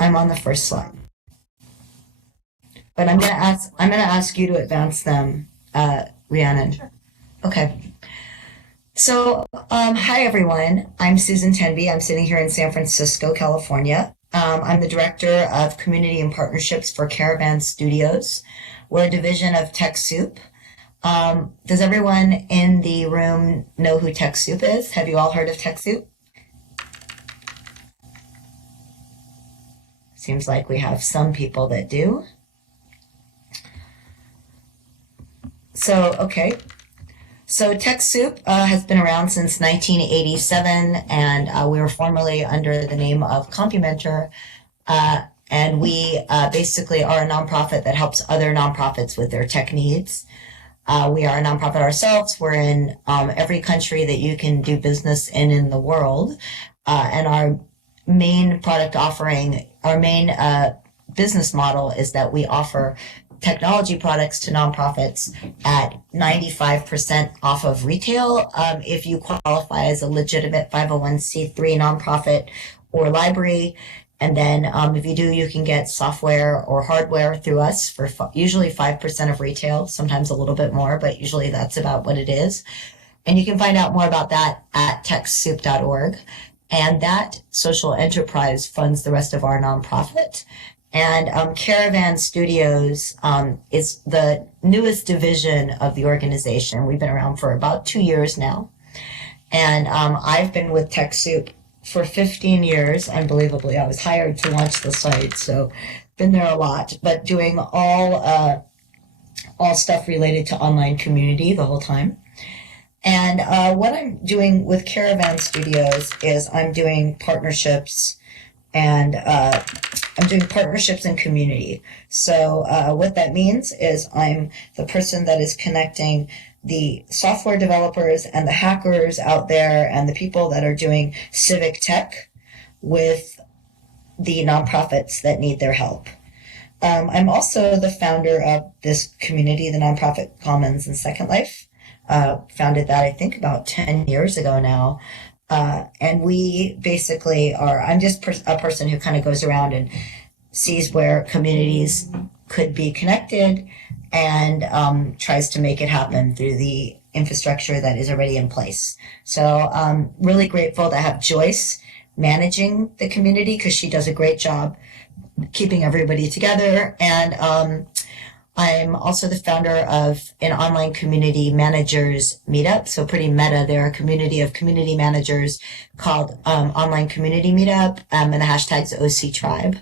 I'm on the first slide. But I'm gonna ask you to advance them, Rhiannon. Sure. Okay. So, hi everyone. I'm Susan Tenby. I'm sitting here in San Francisco, California. I'm the director of community and partnerships for Caravan Studios. We're a division of TechSoup. Does everyone in the room know who TechSoup is? Have you all heard of TechSoup? Seems like we have some people that do. So, okay. So TechSoup has been around since 1987, and we were formerly under the name of Compumenter. And we basically are a nonprofit that helps other nonprofits with their tech needs. We are a nonprofit ourselves. We're in every country that you can do business in the world. And our main product offering, our main business model is that we offer technology products to nonprofits at 95% off of retail if you qualify as a legitimate 501c3 nonprofit or library. And then if you do, you can get software or hardware through us for usually 5% of retail, sometimes a little bit more, but usually that's about what it is. And you can find out more about that at techsoup.org. And that social enterprise funds the rest of our nonprofit. And Caravan Studios is the newest division of the organization. We've been around for about 2 years now. And I've been with TechSoup for 15 years, unbelievably. I was hired to launch the site, so been there a lot, but doing all stuff related to online community the whole time. And what I'm doing with Caravan Studios is I'm doing partnerships and I'm doing partnerships and community. So what that means is I'm the person that is connecting the software developers and the hackers out there and the people that are doing civic tech with the nonprofits that need their help. I'm also the founder of this community, the Nonprofit Commons and Second Life. Founded that, I think, about 10 years ago now. And we basically I'm just a person who kind of goes around and sees where communities could be connected and tries to make it happen through the infrastructure that is already in place. So I'm really grateful to have Joyce managing the community because she does a great job keeping everybody together. And I'm also the founder of an online community managers meetup. So pretty meta. They're a community of community managers called Online Community Meetup, and the hashtag's OC Tribe.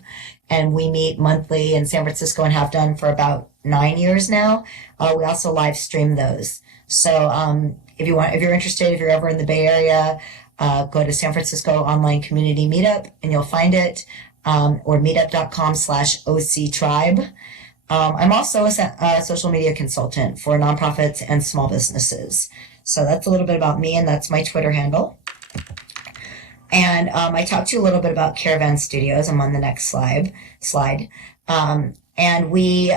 And we meet monthly in San Francisco and have done for about 9 years now. We also live stream those. So if you're interested, if you're ever in the Bay Area, go to San Francisco Online Community Meetup and you'll find it, or meetup.com/OC Tribe. I'm also a social media consultant for nonprofits and small businesses. So that's a little bit about me, and that's my Twitter handle. And I talked to you a little bit about Caravan Studios. I'm on the next slide. And we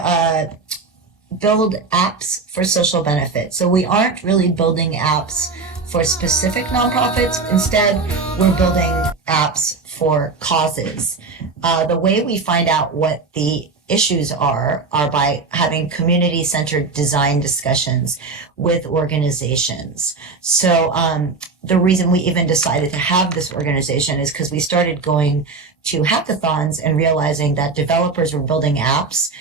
build apps for social benefit. So we aren't really building apps for specific nonprofits. Instead, we're building apps for causes. The way we find out what the issues are by having community-centered design discussions with organizations. So the reason we even decided to have this organization is because we started going to hackathons and realizing that developers were building apps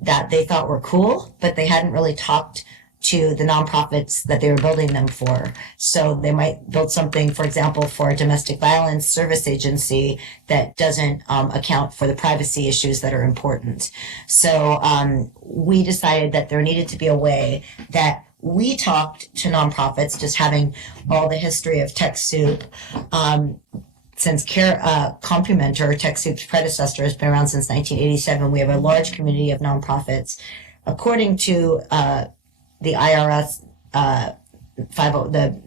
that they thought were cool, but they hadn't really talked to the nonprofits that they were building them for. So they might build something, for example, for a domestic violence service agency that doesn't account for the privacy issues that are important. So we decided that there needed to be a way that we talked to nonprofits, just having all the history of TechSoup. Since Compumenter, TechSoup's predecessor, has been around since 1987, we have a large community of nonprofits. According to the IRS, the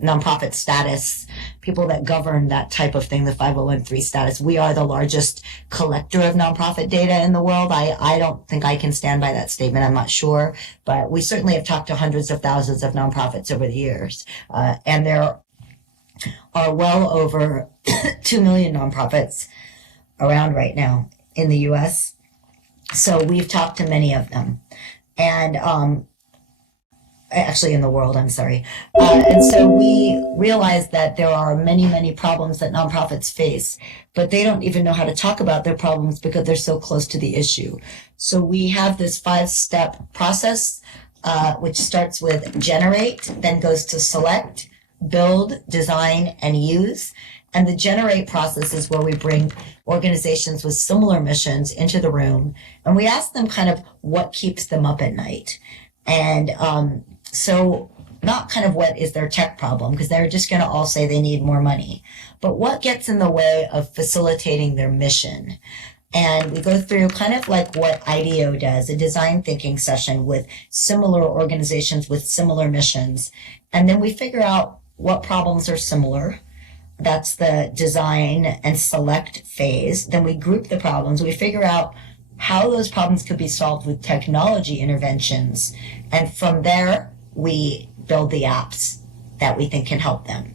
nonprofit status, people that govern that type of thing, the 501(c)(3) status, we are the largest collector of nonprofit data in the world. I don't think I can stand by that statement. I'm not sure, but we certainly have talked to hundreds of thousands of nonprofits over the years. And there are well over 2 million nonprofits around right now. in the US. So we've talked to many of them. And actually in the world, I'm sorry. And so we realized that there are many, many problems that nonprofits face, but they don't even know how to talk about their problems because they're so close to the issue. So we have this 5-step process, which starts with generate, then goes to select, build, design, and use. And the generate process is where we bring organizations with similar missions into the room, and we ask them kind of what keeps them up at night. And so not kind of what is their tech problem, because they're just going to all say they need more money, but what gets in the way of facilitating their mission. And we go through kind of like what IDEO does, a design thinking session with similar organizations with similar missions. And then we figure out what problems are similar. That's the design and select phase. Then we group the problems. We figure out how those problems could be solved with technology interventions. And from there, we build the apps that we think can help them.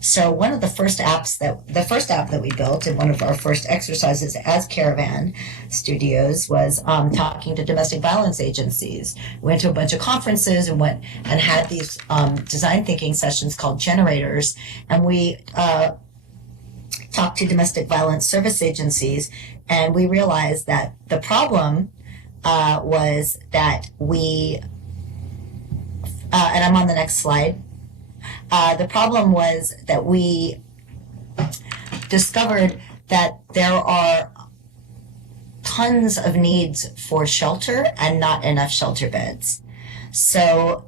So one of the first app that we built in one of our first exercises as Caravan Studios was talking to domestic violence agencies. We went to a bunch of conferences and went and had these design thinking sessions called generators. And we talked to domestic violence service agencies, and we realized that the problem was that we, and I'm on the next slide. The problem was that we discovered that there are tons of needs for shelter and not enough shelter beds. So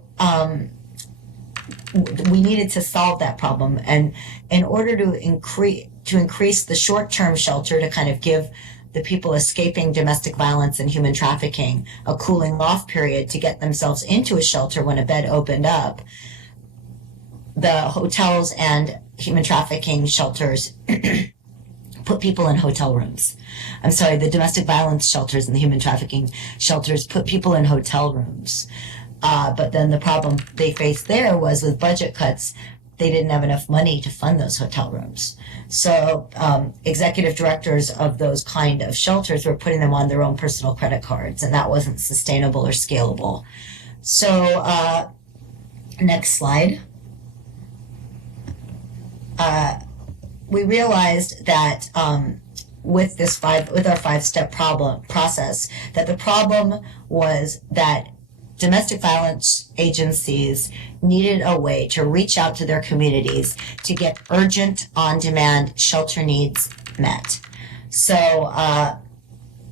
we needed to solve that problem. And in order to increase the short-term shelter to kind of give the people escaping domestic violence and human trafficking a cooling off period to get themselves into a shelter when a bed opened up, the hotels and human trafficking shelters put people in hotel rooms. I'm sorry, the domestic violence shelters and the human trafficking shelters put people in hotel rooms. But then the problem they faced there was with budget cuts, they didn't have enough money to fund those hotel rooms. So executive directors of those kind of shelters were putting them on their own personal credit cards, and that wasn't sustainable or scalable. So next slide. We realized that with our 5-step process, that the problem was that domestic violence agencies needed a way to reach out to their communities to get urgent, on-demand shelter needs met. So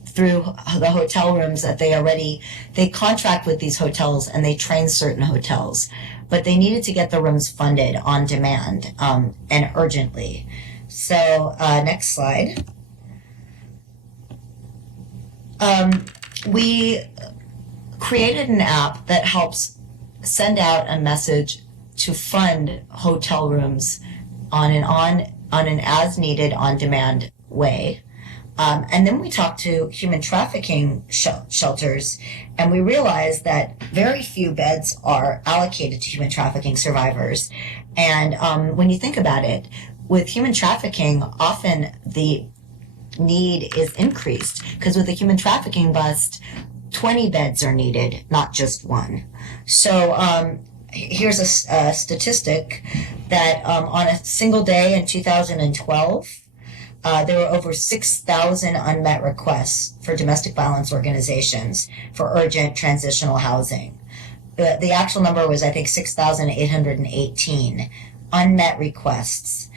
through the hotel rooms that they contract with these hotels and they train certain hotels, but they needed to get the rooms funded on demand and urgently. So next slide. We created an app that helps send out a message to fund hotel rooms on an as needed, on demand way. And then we talked to human trafficking shelters, and we realized that very few beds are allocated to human trafficking survivors. And when you think about it, with human trafficking, often the need is increased, because with a human trafficking bust, 20 beds are needed, not just one. So here's a statistic that on a single day in 2012, there were over 6,000 unmet requests for domestic violence organizations for urgent transitional housing. The actual number was, I think, 6,818 unmet requests.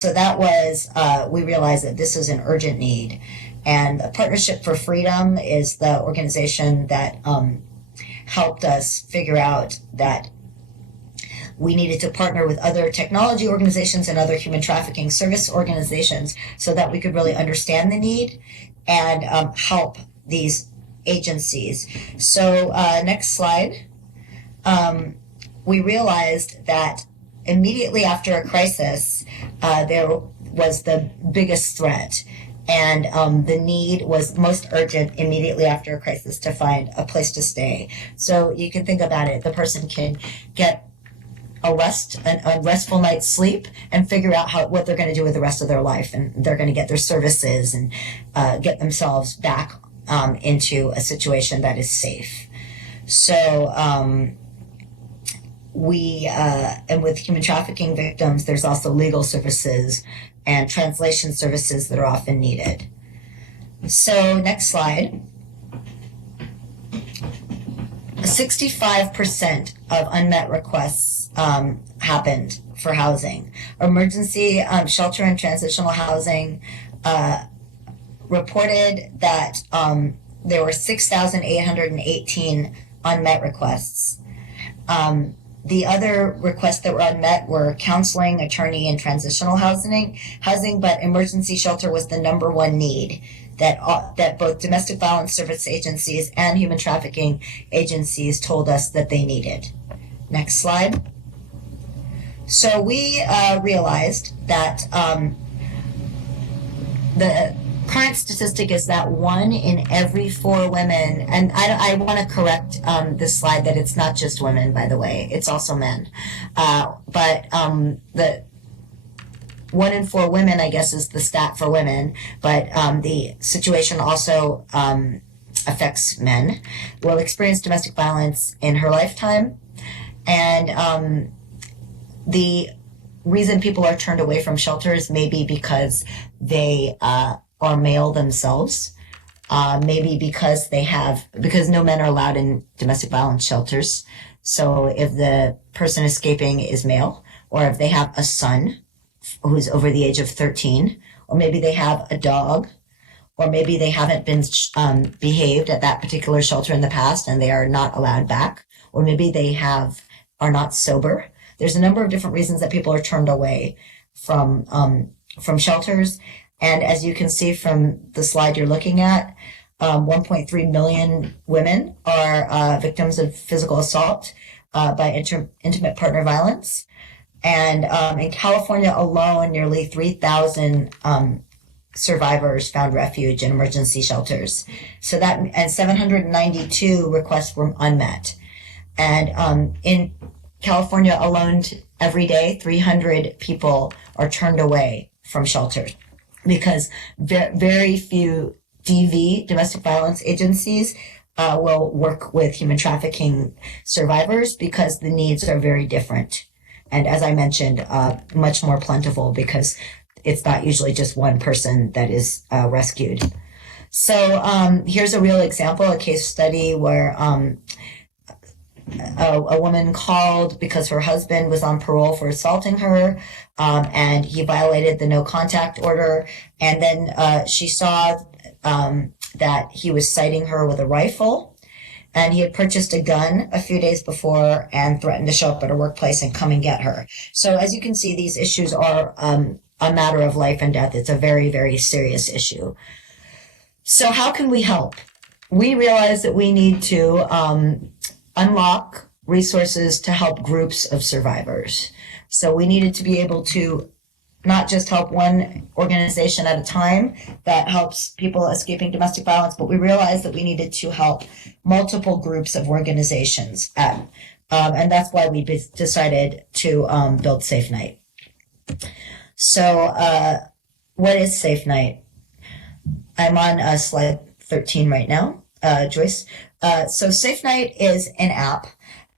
So that was, we realized that this is an urgent need. And the Partnership for Freedom is the organization that helped us figure out that we needed to partner with other technology organizations and other human trafficking service organizations so that we could really understand the need and help these agencies. So next slide. We realized that immediately after a crisis, there was the biggest threat. And the need was most urgent immediately after a crisis to find a place to stay. So you can think about it. The person can get a restful night's sleep and figure out what they're going to do with the rest of their life, and they're going to get their services and get themselves back into a situation that is safe. So and with human trafficking victims, there's also legal services and translation services that are often needed. So next slide. 65% of unmet requests happened for housing. Emergency shelter and transitional housing reported that there were 6,818 unmet requests. The other requests that were unmet were counseling, attorney, and transitional housing, but emergency shelter was the number one need that both domestic violence service agencies and human trafficking agencies told us that they needed. Next slide. So we realized that the current statistic is that 1 in every 4 women, and I want to correct this slide that it's not just women, by the way, it's also men. But the 1 in 4 women, I guess, is the stat for women, but the situation also affects men, will experience domestic violence in her lifetime. And the reason people are turned away from shelters may be because they are male themselves, maybe because because no men are allowed in domestic violence shelters. So if the person escaping is male, or if they have a son who's over the age of 13, or maybe they have a dog, or maybe they haven't been behaved at that particular shelter in the past and they are not allowed back, or maybe they are not sober. There's a number of different reasons that people are turned away from shelters. And as you can see from the slide you're looking at, 1.3 million women are victims of physical assault by intimate partner violence. And in California alone, nearly 3,000 survivors found refuge in emergency shelters. And 792 requests were unmet. And in California alone, every day, 300 people are turned away from shelters because very few DV, domestic violence agencies, will work with human trafficking survivors because the needs are very different. And as I mentioned, much more plentiful because it's not usually just one person that is rescued. So here's a real example, a case study where a woman called because her husband was on parole for assaulting her, and he violated the no contact order. And then she saw that he was citing her with a rifle. And he had purchased a gun a few days before and threatened to show up at her workplace and come and get her. So as you can see, these issues are a matter of life and death. It's a very, very serious issue. So how can we help? We realize that we need to unlock resources to help groups of survivors. So we needed to be able to not just help one organization at a time that helps people escaping domestic violence, but we realized that we needed to help multiple groups of organizations. And that's why we decided to build SafeNight. So what is SafeNight? I'm on slide 13 right now, Joyce. So SafeNight is an app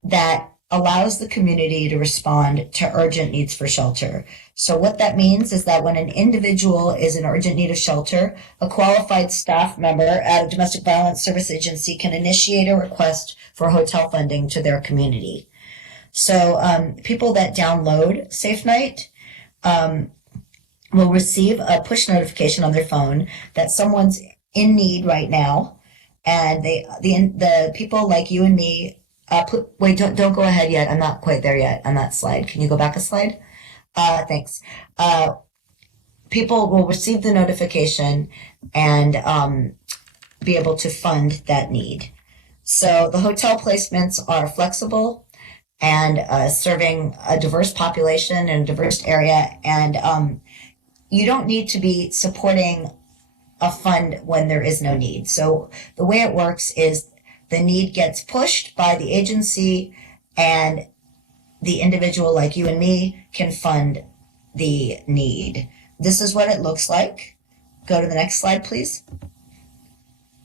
that allows the community to respond to urgent needs for shelter. So what that means is that when an individual is in urgent need of shelter, a qualified staff member at a domestic violence service agency can initiate a request for hotel funding to their community. So people that download SafeNight will receive a push notification on their phone that someone's in need right now, and the people like you and me. Wait, don't go ahead yet. I'm not quite there yet on that slide. Can you go back a slide? Thanks. People will receive the notification and be able to fund that need. So the hotel placements are flexible and serving a diverse population in a diverse area. And you don't need to be supporting a fund when there is no need. So the way it works is the need gets pushed by the agency, and the individual like you and me can fund the need. This is what it looks like. Go to the next slide, please.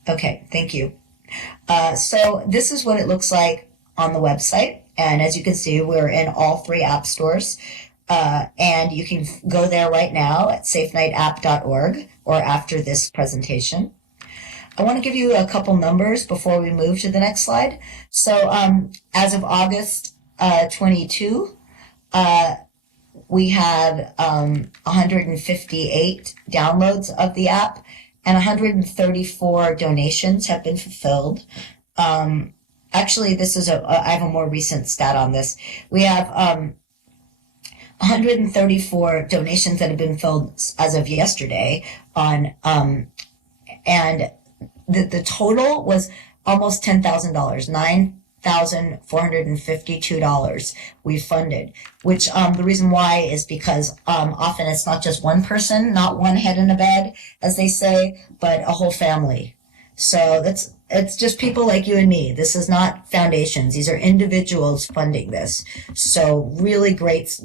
Okay, thank you. So this is what it looks like on the website. And as you can see, we're in all 3 app stores. And you can go there right now at safenightapp.org or after this presentation. I want to give you a couple numbers before we move to the next slide. So as of August 22, we had 158 downloads of the app, and 134 donations have been fulfilled. Actually, this is I have a more recent stat on this. We have 134 donations that have been filled as of yesterday on, and the total was almost $10,000, $9,452 we funded, which the reason why is because often it's not just one person, not one head in a bed, as they say, but a whole family. So it's just people like you and me. This is not foundations. These are individuals funding this. So really great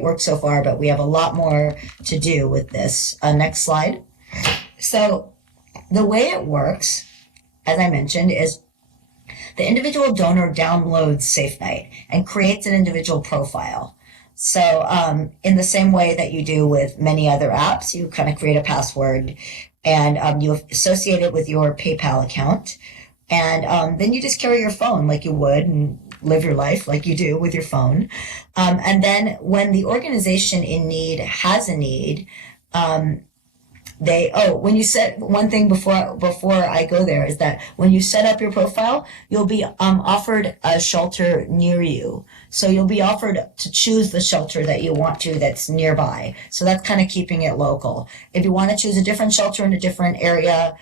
work so far, but we have a lot more to do with this. Next slide. So the way it works, as I mentioned, is the individual donor downloads SafeNight and creates an individual profile. So in the same way that you do with many other apps, you kind of create a password and you associate it with your PayPal account. And then you just carry your phone like you would and live your life like you do with your phone. And then when the organization in need has a need, when you set one thing before I go there is that when you set up your profile, you'll be offered a shelter near you. So you'll be offered to choose the shelter that you want to that's nearby. So that's kind of keeping it local. If you want to choose a different shelter in a different area,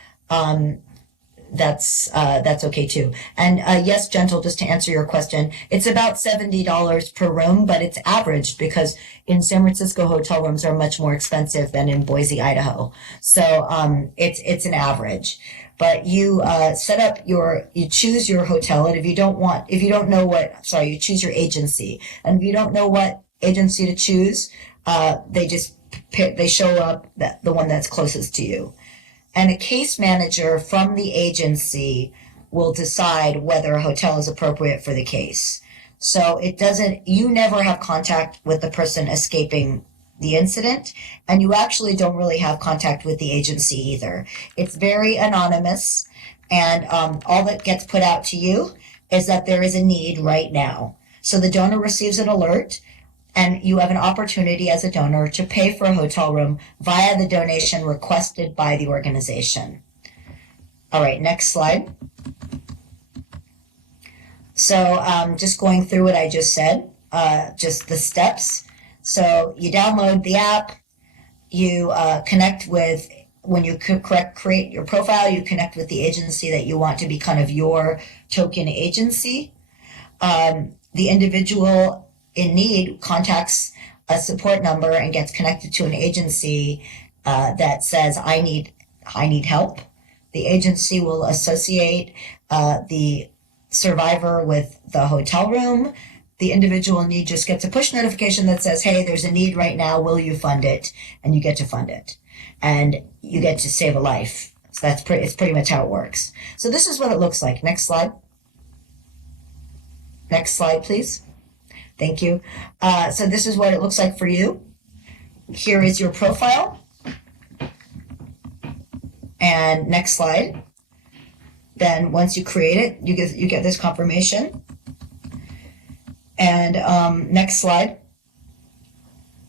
that's okay too. And yes, Gentle, just to answer your question, it's about $70 per room, but it's averaged because in San Francisco, hotel rooms are much more expensive than in Boise, Idaho. So it's an average. But you you choose your hotel, and you choose your agency. And if you don't know what agency to choose, they show up the one that's closest to you. And a case manager from the agency will decide whether a hotel is appropriate for the case. So you never have contact with the person escaping the incident, and you actually don't really have contact with the agency either. It's very anonymous, and all that gets put out to you is that there is a need right now. So the donor receives an alert, and you have an opportunity as a donor to pay for a hotel room via the donation requested by the organization. All right, next slide. So just going through what I just said, just the steps. So you download the app, you connect with, when you create your profile, you connect with the agency that you want to be kind of your token agency. The individual in need contacts a support number and gets connected to an agency that says, I need help. The agency will associate the survivor with the hotel room. The individual in need just gets a push notification that says, hey, there's a need right now. Will you fund it? And you get to fund it. And you get to save a life. So it's pretty much how it works. So this is what it looks like. Next slide. Next slide, please. Thank you. So this is what it looks like for you. Here is your profile. And next slide. Then once you create it, you get this confirmation. And next slide.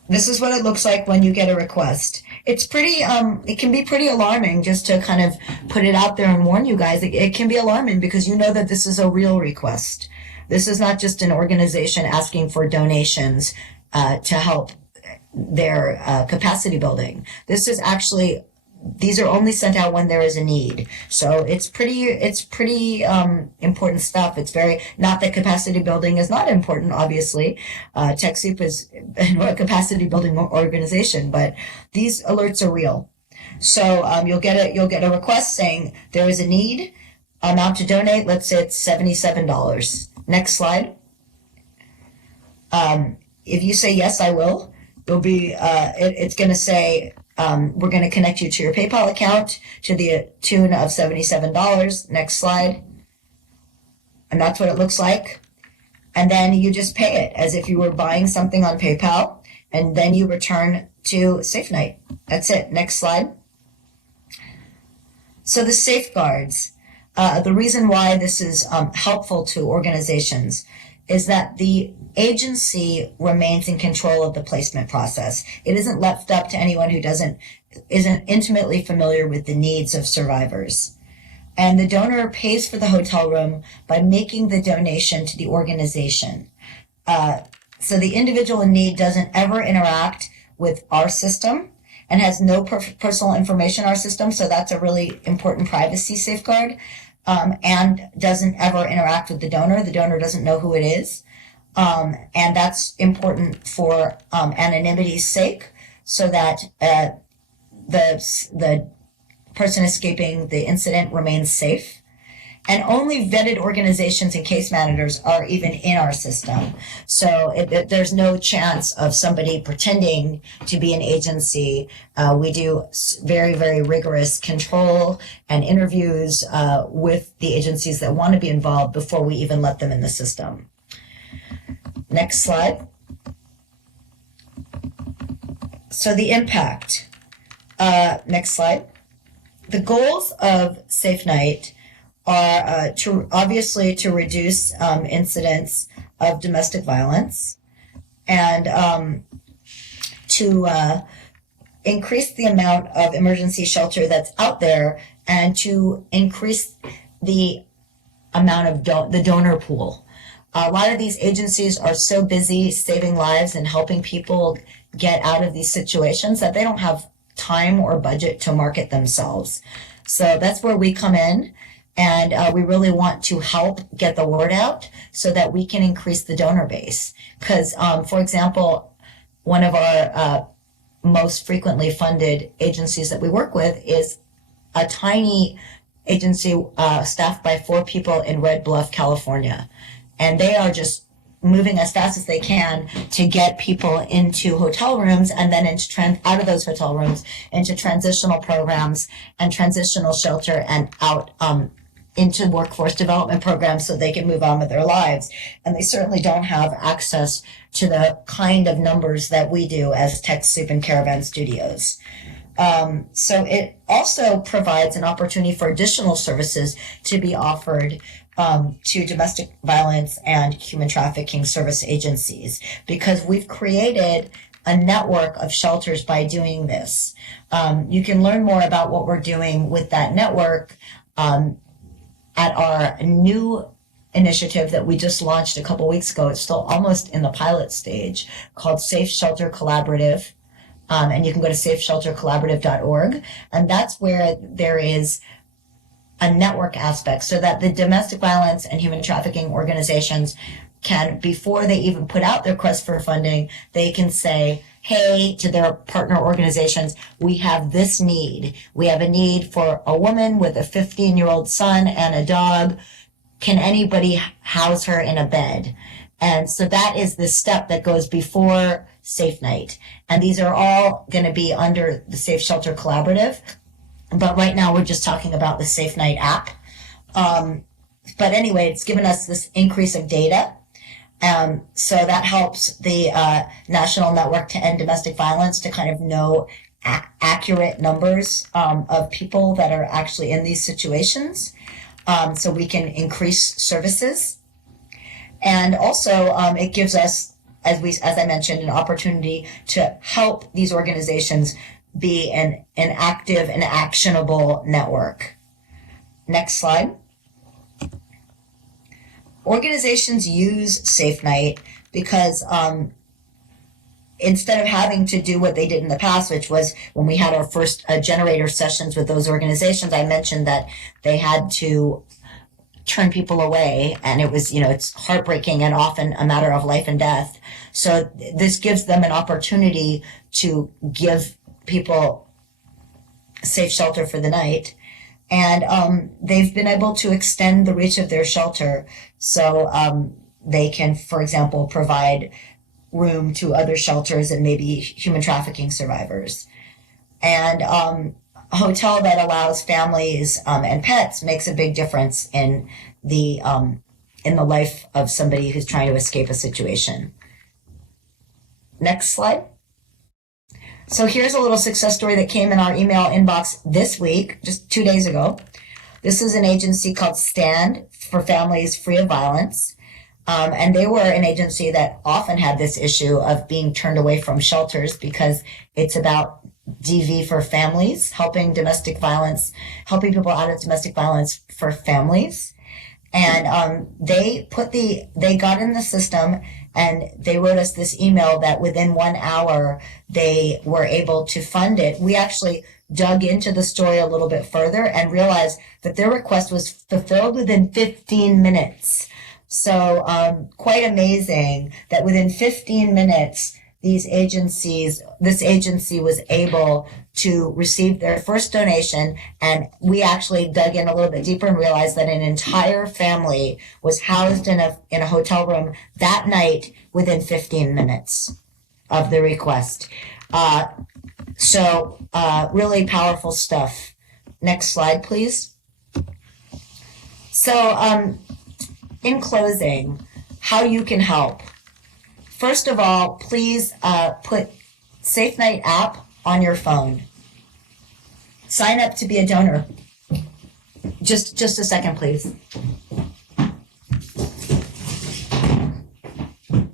This is what it looks like when you get a request. It's pretty, it can be pretty alarming, just to kind of put it out there and warn you guys. It can be alarming because you know that this is a real request. This is not just an organization asking for donations to help their capacity building. This is actually, these are only sent out when there is a need. So it's pretty important stuff. It's very, not that capacity building is not important, obviously. TechSoup is a capacity building organization, but these alerts are real. So you'll get a request saying there is a need, amount to donate. Let's say it's $77. Next slide. If you say, yes, I will, it'll be, it's going to say, we're going to connect you to your PayPal account to the tune of $77. Next slide. And that's what it looks like. And then you just pay it as if you were buying something on PayPal, and then you return to SafeNight. That's it. Next slide. So the safeguards, the reason why this is helpful to organizations is that the agency remains in control of the placement process. It isn't left up to anyone who isn't intimately familiar with the needs of survivors. And the donor pays for the hotel room by making the donation to the organization. So the individual in need doesn't ever interact with our system and has no personal information in our system. So that's a really important privacy safeguard. And doesn't ever interact with the donor. The donor doesn't know who it is. And that's important for anonymity's sake, so that the person escaping the incident remains safe. And only vetted organizations and case managers are even in our system. So there's no chance of somebody pretending to be an agency. We do very, very rigorous control and interviews with the agencies that want to be involved before we even let them in the system. Next slide. So the impact. Next slide. The goals of SafeNight are obviously to reduce incidents of domestic violence, and to increase the amount of emergency shelter that's out there, and to increase the amount of the donor pool. A lot of these agencies are so busy saving lives and helping people get out of these situations that they don't have time or budget to market themselves. So that's where we come in. And we really want to help get the word out so that we can increase the donor base. Because, for example, one of our most frequently funded agencies that we work with is a tiny agency staffed by 4 people in Red Bluff, California. And they are just moving as fast as they can to get people into hotel rooms, and then out of those hotel rooms into transitional programs and transitional shelter, and out into workforce development programs so they can move on with their lives. And they certainly don't have access to the kind of numbers that we do as TechSoup and Caravan Studios. So it also provides an opportunity for additional services to be offered to domestic violence and human trafficking service agencies, because we've created a network of shelters by doing this. You can learn more about what we're doing with that network at our new initiative that we just launched a couple weeks ago. It's still almost in the pilot stage, called Safe Shelter Collaborative. And you can go to safesheltercollaborative.org. And that's where there is a network aspect, so that the domestic violence and human trafficking organizations can, before they even put out their request for funding, they can say, hey, to their partner organizations, we have this need. We have a need for a woman with a 15-year-old son and a dog. Can anybody house her in a bed? And so that is the step that goes before SafeNight. And these are all going to be under the Safe Shelter Collaborative. But right now we're just talking about the SafeNight app. But anyway, it's given us this increase of data. So that helps the National Network to End Domestic Violence to kind of know accurate numbers of people that are actually in these situations, so we can increase services. And also it gives us, as I mentioned, an opportunity to help these organizations be an active and actionable network. Next slide. Organizations use SafeNight because instead of having to do what they did in the past, which was when we had our first generator sessions with those organizations, I mentioned that they had to turn people away, and it was, it's heartbreaking and often a matter of life and death. So this gives them an opportunity to give people safe shelter for the night. And they've been able to extend the reach of their shelter. So they can, for example, provide room to other shelters and maybe human trafficking survivors. And a hotel that allows families and pets makes a big difference in the life of somebody who's trying to escape a situation. Next slide. So here's a little success story that came in our email inbox this week, just 2 days ago. This is an agency called Stand for Families Free of Violence. And they were an agency that often had this issue of being turned away from shelters because it's about DV for families, helping people out of domestic violence for families. And they got in the system and they wrote us this email that within 1 hour they were able to fund it. We actually dug into the story a little bit further and realized that their request was fulfilled within 15 minutes. So quite amazing that within 15 minutes, this agency was able to receive their first donation. And we actually dug in a little bit deeper and realized that an entire family was housed in a hotel room that night within 15 minutes of the request. So really powerful stuff. Next slide, please. So in closing, how you can help. First of all, please put SafeNight app on your phone. Sign up to be a donor. Just a second, please.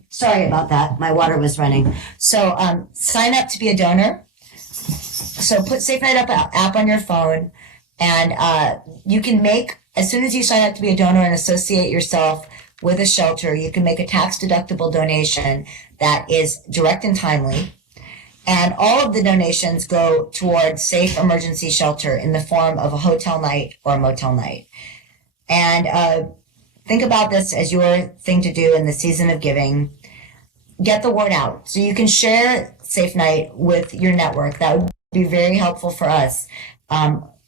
Sorry about that. My water was running. So sign up to be a donor. So put SafeNight app on your phone, and you can make, as soon as you sign up to be a donor and associate yourself with a shelter, you can make a tax-deductible donation that is direct and timely. And all of the donations go towards safe emergency shelter in the form of a hotel night or a motel night. And think about this as your thing to do in the season of giving. Get the word out. So you can share SafeNight with your network. That would be very helpful for us.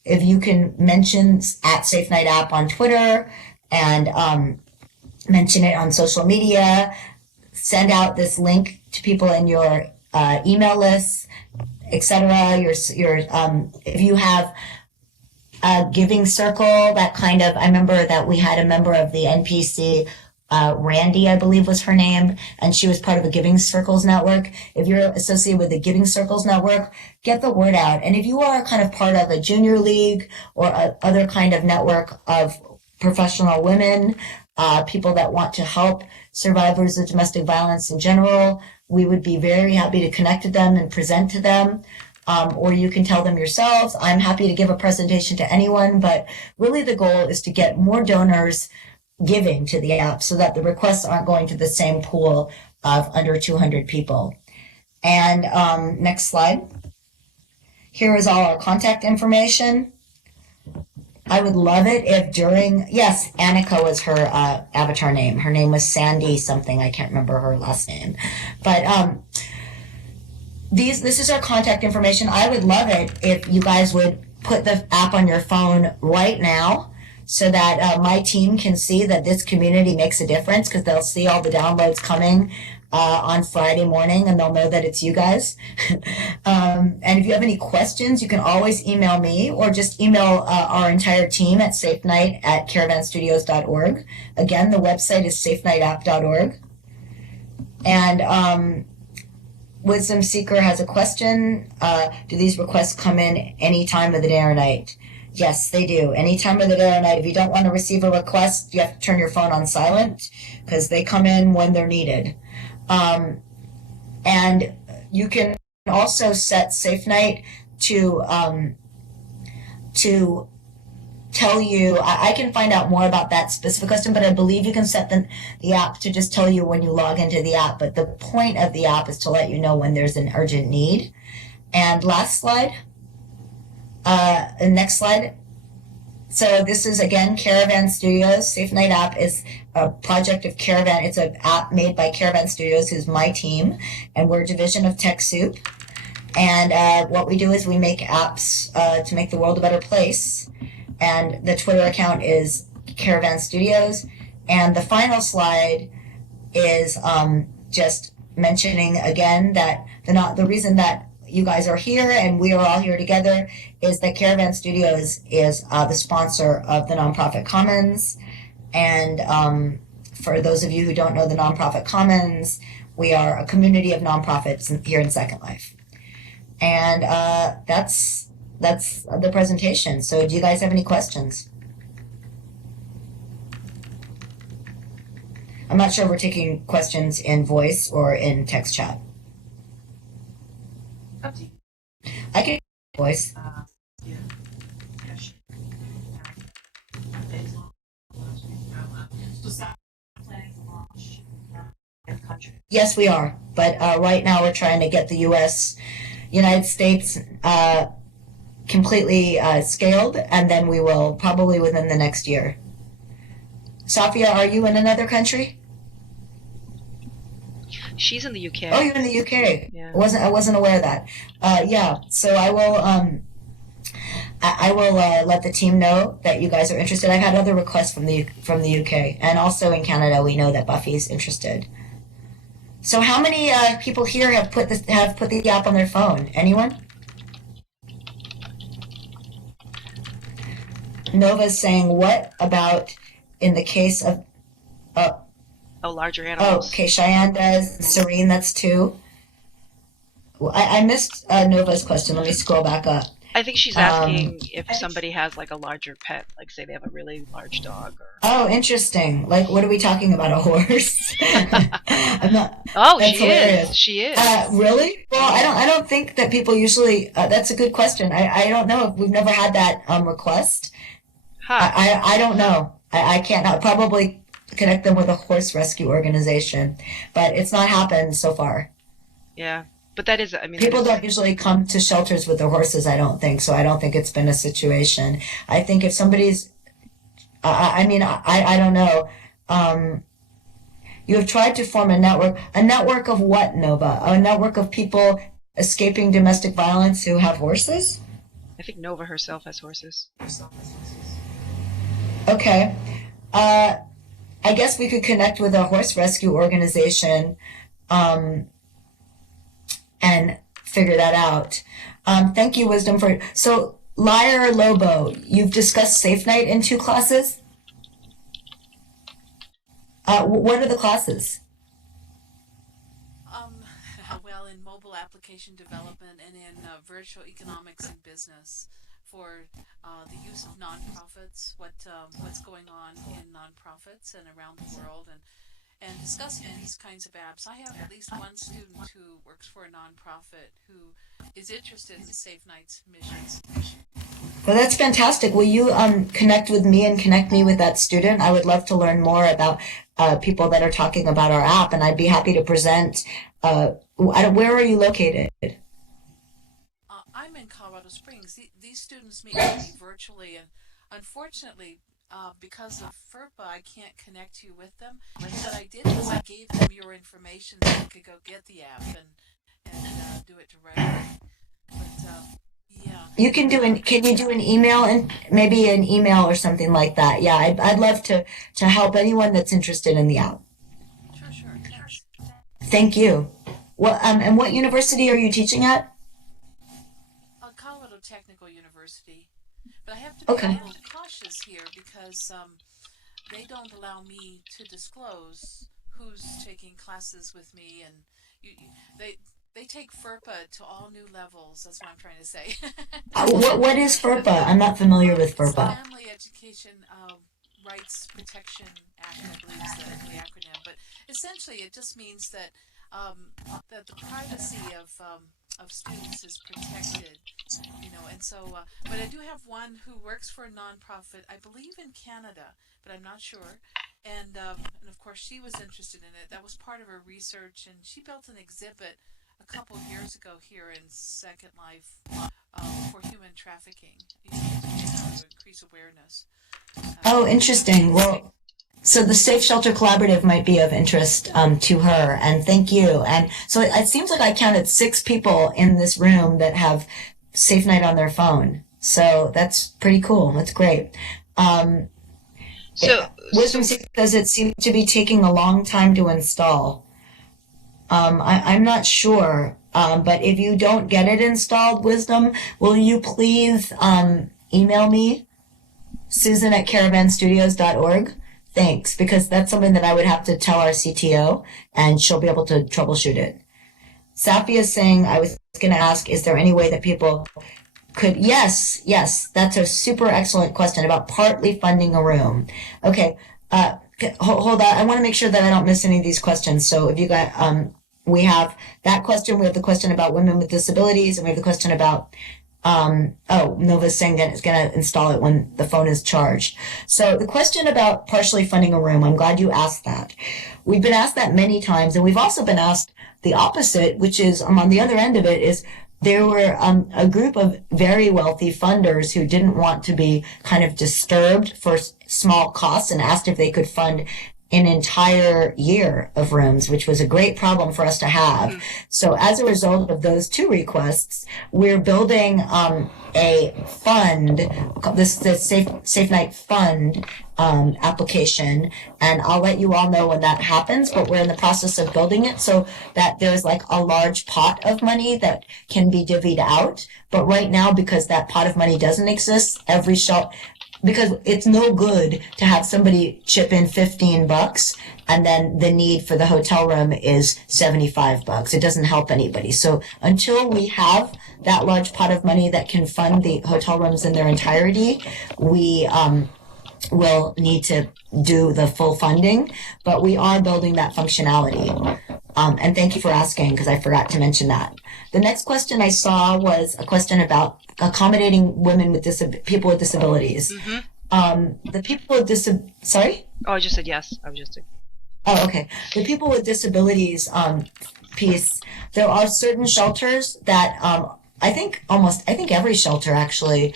If you can mention at SafeNight app on Twitter and mention it on social media, send out this link to people in your email lists, etc. If you have a giving circle, that kind of, I remember that we had a member of the NPC, Randy, I believe was her name, and she was part of a Giving Circles network. If you're associated with the Giving Circles network, get the word out. And if you are kind of part of a junior league or other kind of network of professional women, people that want to help survivors of domestic violence in general, we would be very happy to connect with them and present to them. Or you can tell them yourselves. I'm happy to give a presentation to anyone, but really the goal is to get more donors giving to the app so that the requests aren't going to the same pool of under 200 people. And next slide. Here is all our contact information. I would love it if yes, Annika was her avatar name. Her name was Sandy something. I can't remember her last name. But this is our contact information. I would love it if you guys would put the app on your phone right now so that my team can see that this community makes a difference, because they'll see all the downloads coming on Friday morning, and they'll know that it's you guys. And if you have any questions, you can always email me or just email our entire team at safenight@caravanstudios.org. Again, the website is safenightapp.org. And Wisdom Seeker has a question. Do these requests come in any time of the day or night? Yes, they do. Any time of the day or night. If you don't want to receive a request, you have to turn your phone on silent, because they come in when they're needed. And you can also set SafeNight to tell you, I can find out more about that specific question, but I believe you can set the app to just tell you when you log into the app. But the point of the app is to let you know when there's an urgent need. And last slide. Next slide. So this is, again, Caravan Studios. SafeNight app is a project of Caravan. It's an app made by Caravan Studios, who's my team, and we're a division of TechSoup. And what we do is we make apps to make the world a better place. And the Twitter account is Caravan Studios. And the final slide is just mentioning again that the reason that you guys are here and we are all here together is that Caravan Studios is the sponsor of the Nonprofit Commons. And for those of you who don't know the Nonprofit Commons, we are a community of nonprofits here in Second Life. And that's the presentation. So do you guys have any questions? I'm not sure if we're taking questions in voice or in text chat. I can voice. Yes, we are. But right now we're trying to get the United States completely scaled, and then we will probably within the next year. Safia, are you in another country? She's in the UK. Oh, you're in the UK. Yeah. I wasn't aware of that. Yeah. So I will let the team know that you guys are interested. I've had other requests from the UK, and also in Canada we know that Buffy's interested. So how many people here have put the app on their phone? Anyone? Nova's saying, what about in the case of larger animals? Oh, okay, Cheyenne does. Serene, that's 2. Well, I missed Nova's question. Let me scroll back up. I think she's asking if somebody has like a larger pet, like say they have a really large dog. Or... Oh, interesting. Like, what are we talking about? A horse? I'm not. Oh, that's she hilarious. is. She is. Really? Well, I don't think that people usually. That's a good question. I don't know if we've never had that request. Huh. I don't know. I can't. I'll probably connect them with a horse rescue organization, but it's not happened so far. Yeah. But that is, I mean, people don't usually come to shelters with their horses, I don't think. So I don't think it's been a situation. I think if somebody's, I don't know. You have tried to form a network of what, Nova? A network of people escaping domestic violence who have horses? I think Nova herself has horses. Okay. I guess we could connect with a horse rescue organization, and figure that out. Thank you, Wisdom, for so Liar Lobo. You've discussed SafeNight in 2 classes. What are the classes? Well, in mobile application development and in virtual economics and business for the use of nonprofits, what's going on in nonprofits and around the world, and discussing these kinds of apps. I have at least one student who works for a nonprofit who is interested in SafeNight's missions. Well, that's fantastic. Will you connect with me and connect me with that student? I would love to learn more about people that are talking about our app, and I'd be happy to present. Where are you located? I'm in Colorado Springs. These students meet with me virtually, and unfortunately, because of FERPA, I can't connect you with them. What I did was I gave them your information so they could go get the app and do it directly. But yeah, You can can you do an email and maybe an email or something like that? Yeah, I'd love to help anyone that's interested in the app. sure. Thanks. Thank you. Well, and what university are you teaching at? Colorado Technical University, but I have to be a little cautious here because they don't allow me to disclose who's taking classes with me, and they take FERPA to all new levels. That's what I'm trying to say. What is FERPA? I'm not familiar with It's FERPA. Family Education Rights Protection Act, I believe is the acronym. But essentially, it just means that that the privacy of students is protected, And so, but I do have one who works for a nonprofit, I believe in Canada, but I'm not sure. And of course, she was interested in it. That was part of her research, and she built an exhibit a couple of years ago here in Second Life for human trafficking, to increase awareness. Oh, interesting. Well, so the Safe Shelter Collaborative might be of interest to her, and thank you. And so it seems like I counted 6 people in this room that have SafeNight on their phone. So that's pretty cool. That's great. Wisdom says it seems to be taking a long time to install. I'm not sure. But if you don't get it installed, Wisdom, will you please email me, Susan at caravanstudios.org? Thanks, because that's something that I would have to tell our CTO, and she'll be able to troubleshoot it. Safi is saying, I was going to ask, is there any way that people could, yes, that's a super excellent question about partly funding a room. Okay, hold on. I want to make sure that I don't miss any of these questions. So if you got, we have that question, we have the question about women with disabilities, and we have the question about, Nova's saying that it's going to install it when the phone is charged. So the question about partially funding a room, I'm glad you asked that. We've been asked that many times, and we've also been asked the opposite, which is on the other end of it is there were a group of very wealthy funders who didn't want to be kind of disturbed for small costs and asked if they could fund an entire year of rooms, which was a great problem for us to have. So as a result of those two requests, we're building a fund, the SafeNight fund application, and I'll let you all know when that happens, but we're in the process of building it so that there's like a large pot of money that can be divvied out. But right now, because that pot of money doesn't exist, because it's no good to have somebody chip in $15 and then the need for the hotel room is $75. It doesn't help anybody. So until we have that large pot of money that can fund the hotel rooms in their entirety, we will need to do the full funding, but we are building that functionality. And thank you for asking, because I forgot to mention that. The next question I saw was a question about accommodating women with people with disabilities. The people with sorry? Oh, I just said yes. I was just. Oh, okay. The people with disabilities piece. There are certain shelters that I think every shelter actually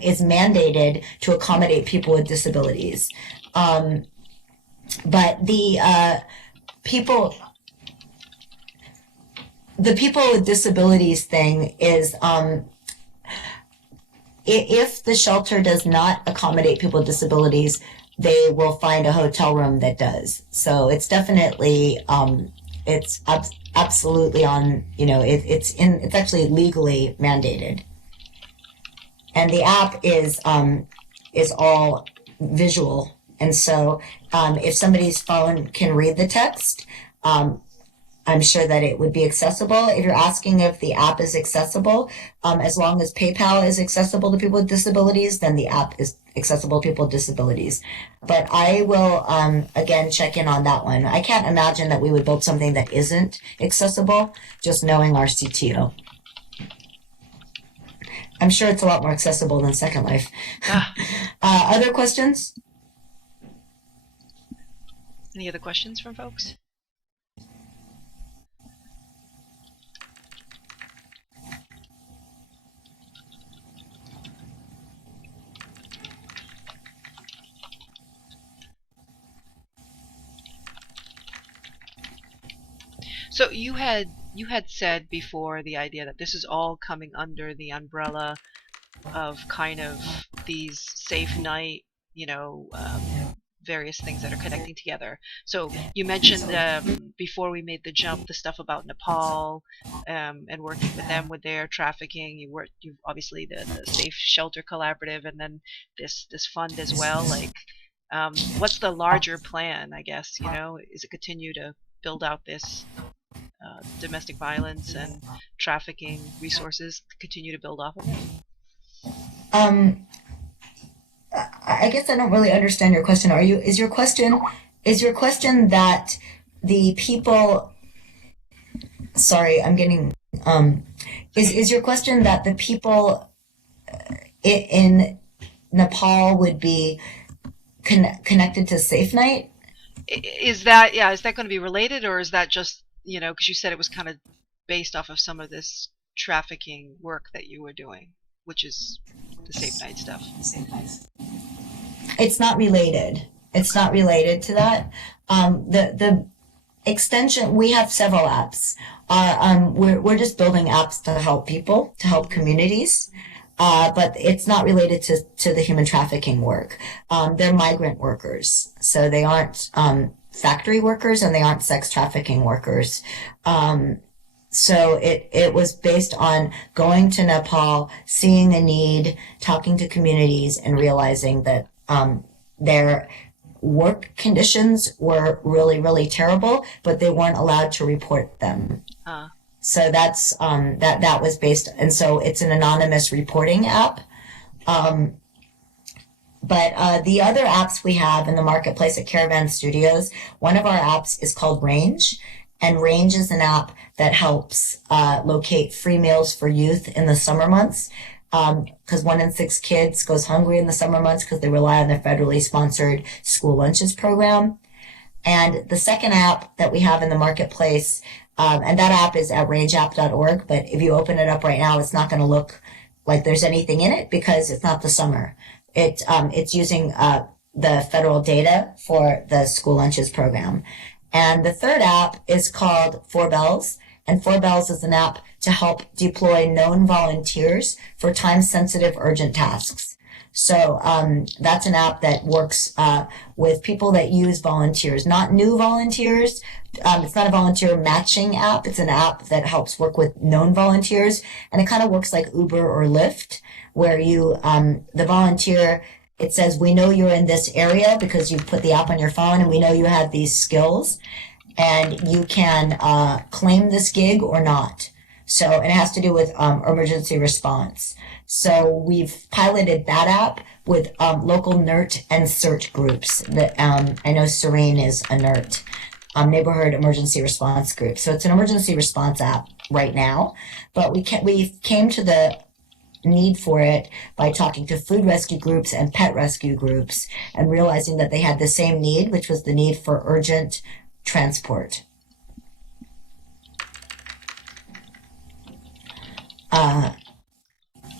is mandated to accommodate people with disabilities. But the people with disabilities thing is if the shelter does not accommodate people with disabilities, they will find a hotel room that does. So it's definitely it's absolutely on, it's actually legally mandated. And the app is all visual. And so if somebody's phone can read the text, I'm sure that it would be accessible. If you're asking if the app is accessible, as long as PayPal is accessible to people with disabilities, then the app is accessible to people with disabilities. But I will, again, check in on that one. I can't imagine that we would build something that isn't accessible, just knowing our CTO. I'm sure it's a lot more accessible than Second Life. Other questions? Any other questions from folks? So you had said before the idea that this is all coming under the umbrella of kind of these SafeNight, various things that are connecting together. So you mentioned before we made the jump, the stuff about Nepal and working with them with their trafficking. You obviously the Safe Shelter Collaborative, and then this fund as well. Like, what's the larger plan? I guess is it continue to build out this domestic violence and trafficking resources, continue to build off of it? I guess I don't really understand your question. Is your question that the people, sorry, I'm getting, is your question that the people in Nepal would be connected to SafeNight? Is that going to be related, or is that just, because you said it was kind of based off of some of this trafficking work that you were doing, which is the SafeNight stuff? It's not related. It's not related to that. The extension, we have several apps. We're just building apps to help people, to help communities. But it's not related to the human trafficking work. They're migrant workers, so they aren't factory workers and they aren't sex trafficking workers. So it was based on going to Nepal, seeing a need, talking to communities, and realizing that their work conditions were really, really terrible, but they weren't allowed to report them. So that's that was based, and so it's an anonymous reporting app. But the other apps we have in the marketplace at Caravan Studios, one of our apps is called Range. And Range is an app that helps locate free meals for youth in the summer months. Because 1 in 6 kids goes hungry in the summer months because they rely on the federally sponsored school lunches program. And the second app that we have in the marketplace, and that app is at rangeapp.org, but if you open it up right now, it's not going to look like there's anything in it because it's not the summer. It's using the federal data for the school lunches program. And the third app is called 4Bells. And 4Bells is an app to help deploy known volunteers for time-sensitive urgent tasks. So that's an app that works with people that use volunteers, not new volunteers. It's not a volunteer matching app. It's an app that helps work with known volunteers. And it kind of works like Uber or Lyft, where you, the volunteer, it says, we know you're in this area because you put the app on your phone and we know you have these skills and you can claim this gig or not. So it has to do with emergency response. So we've piloted that app with local NERT and CERT groups. That I know Serene is a NERT, neighborhood emergency response group. So it's an emergency response app right now, but we came to the need for it by talking to food rescue groups and pet rescue groups and realizing that they had the same need, which was the need for urgent transport.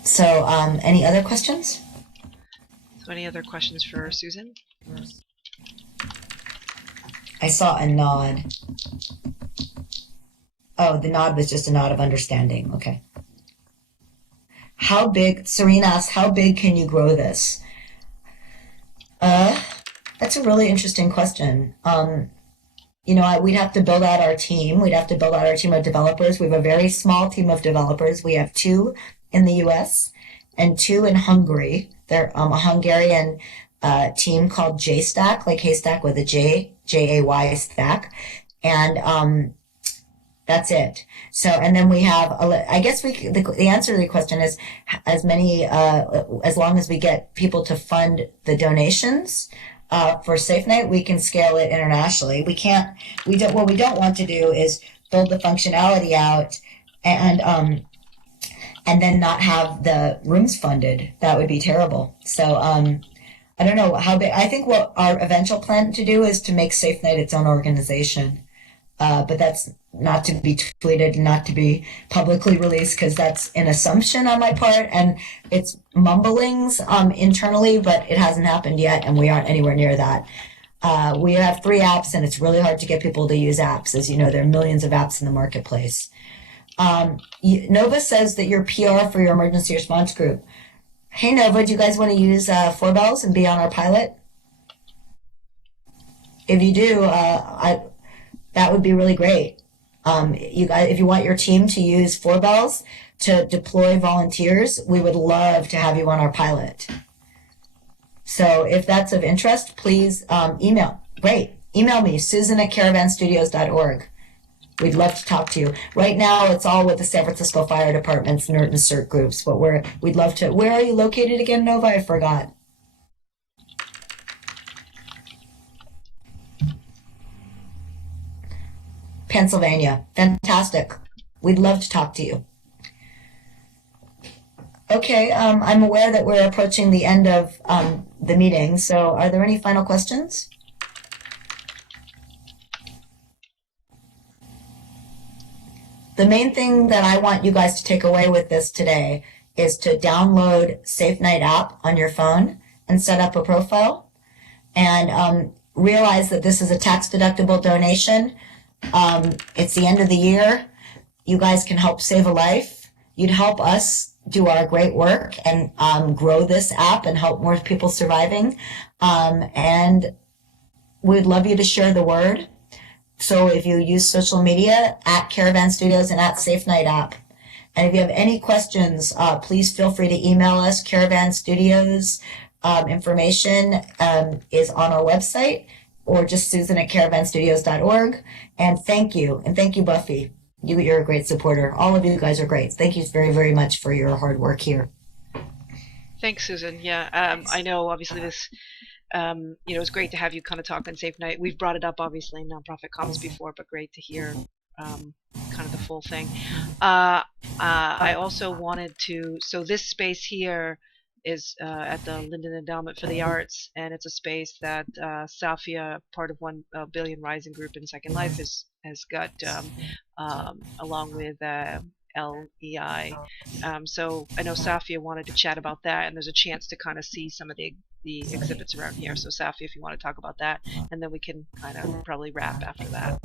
So any other questions? So any other questions for Susan? I saw a nod. Oh, the nod was just a nod of understanding. Okay. How big, Serena asks, how big can you grow this? That's a really interesting question. You know, we'd have to build out our team. We'd have to build out our team of developers. We have a very small team of developers. We have 2 in the US and 2 in Hungary. They're a Hungarian team called JStack, like haystack with a J, J-A-Y stack. And that's it. So, and then we have, I guess the answer to the question is as long as we get people to fund the donations, for SafeNight, we can scale it internationally. What we don't want to do is build the functionality out and then not have the rooms funded. That would be terrible. So, I don't know how big, I think what our eventual plan to do is to make SafeNight its own organization. But that's not to be tweeted, not to be publicly released, because that's an assumption on my part, and it's mumblings internally, but it hasn't happened yet, and we aren't anywhere near that. We have 3 apps, and it's really hard to get people to use apps. As you know, there are millions of apps in the marketplace. Nova says that you're PR for your emergency response group. Hey, Nova, do you guys want to use 4Bells and be on our pilot? If you do, that would be really great. You guys, if you want your team to use 4Bells to deploy volunteers, we would love to have you on our pilot. So if that's of interest, please email me, susan@caravanstudios.org. We'd love to talk to you. Right now, it's all with the San Francisco Fire Department's NERT and CERT groups, but we'd love to. Where are you located again, Nova? I forgot. Pennsylvania. Fantastic. We'd love to talk to you. Okay, I'm aware that we're approaching the end of the meeting, so are there any final questions? The main thing that I want you guys to take away with this today is to download SafeNight app on your phone and set up a profile and realize that this is a tax-deductible donation. It's the end of the year. You guys can help save a life. You'd help us do our great work and grow this app and help more people surviving. And we'd love you to share the word. So if you use social media, at Caravan Studios and at SafeNight app. And if you have any questions, please feel free to email us. Caravan Studios information is on our website, or just Susan at caravanstudios.org. And thank you. And thank you, Buffy. You're a great supporter. All of you guys are great. Thank you very, very much for your hard work here. Thanks, Susan. Yeah, I know obviously this, it's great to have you kind of talk on SafeNight. We've brought it up obviously in Nonprofit Commons before, but great to hear kind of the full thing. I also wanted to, so this space here is at the Linden Endowment for the Arts, and it's a space that Safia, part of 1 Billion Rising Group in Second Life, has got along with LEI. So I know Safia wanted to chat about that, and there's a chance to kind of see some of the exhibits around here. So Safia, if you want to talk about that, and then we can kind of probably wrap after that.